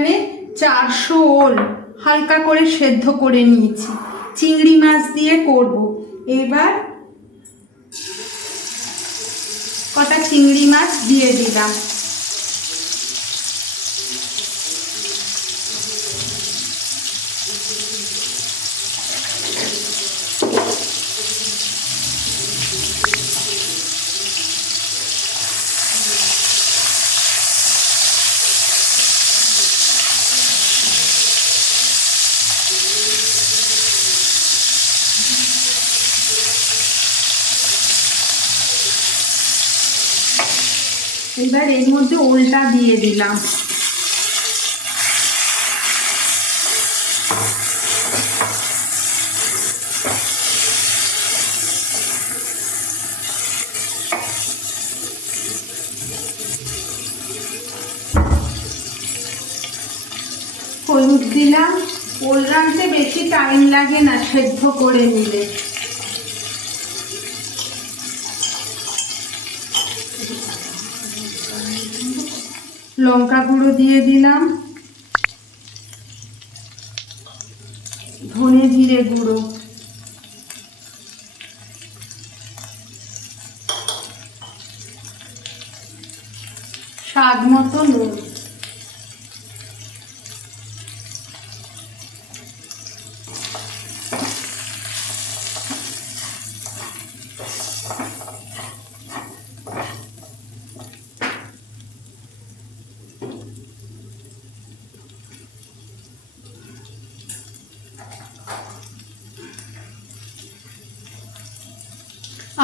এখানে 400 ওল হালকা করে সেদ্ধ করে নিয়েছি, চিংড়ি মাছ দিয়ে করব। এবার কটা চিংড়ি মাছ দিয়ে দিলাম। এবার এর মধ্যে ওলটা দিয়ে দিলাম। হলুদ দিলাম। ওল রাঁধতে বেশি টাইম লাগে না, সেদ্ধ করে নিলে। লঙ্কা গুঁড়ো দিয়ে দিলাম, ধনে জিরে গুঁড়ো, স্বাদ মতো নুন।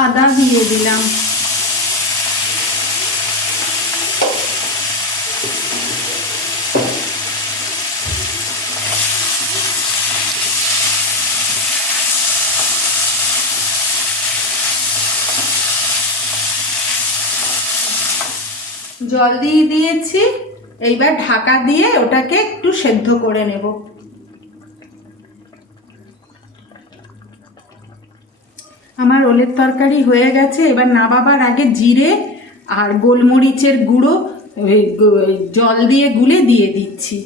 আদা দিয়ে দিলাম। জল দিয়ে দিয়েছি। এইবার ঢাকা দিয়ে ওটাকে একটু সেদ্ধ করে নেব। আমার ওলের তরকারি হয়ে গেছে। এবার নামাবার আগে জিরে আর গোলমরিচের গুঁড়ো জল দিয়ে গুলে দিয়ে দিচ্ছি।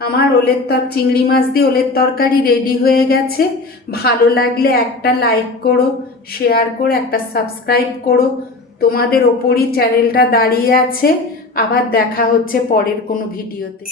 আমার চিংড়ি মাছ দিয়ে ওলের তরকারি রেডি হয়ে গেছে। ভালো লাগলে একটা লাইক করো, শেয়ার করে একটা সাবস্ক্রাইব করো। তোমাদের ওপরই চ্যানেলটা দাঁড়িয়ে আছে। আবার দেখা হচ্ছে পরের কোনো ভিডিওতে।